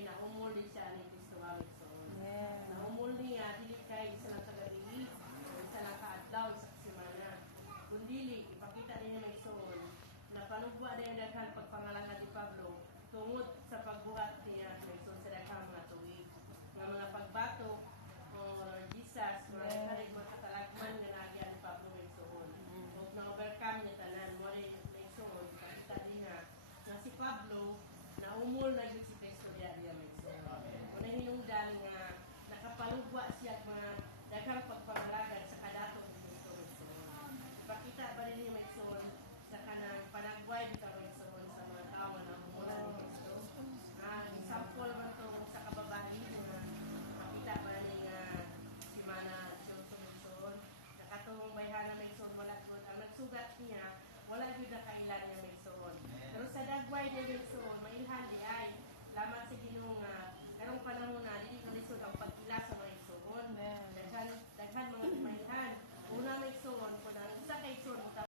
kay naumol din siya ni Kristo Amigson. Yes. Naumol niya, dili kay isa lang kagabi, isa lang kaadlaw, isa kasimana. Kundili, ipakita din niya may soon, na panugwa din yung daghan pagpangalangan ni Pablo, tungod sa pagbuhat niya may soon sa daghang mga tuwig. Nga mga pagbato, Lord Jesus, mga halig mga katalagman nga nagyan ni Pablo may soon. O na-overcome niya tanan, mo rin may soon, pakita din nga, na si Pablo, naumol na yun si Kristo diya may soon. Kung hinungdan nga, nakapalugwa siya at mga daghang pagpangalagan sa kadato ng Kristo may soon. Pakita ba rin niya may soon sa kanang panagway bitaw may soon sa mga tao na umulan ni Kristo. Example man to sa kababae na makita ba niya si Mana Johnson may soon. Nakatungong bayhana may soon, wala good. Ang nagsugat niya, wala good na kailan niya may soon. Pero sa dagway niya may soon, mailhan diya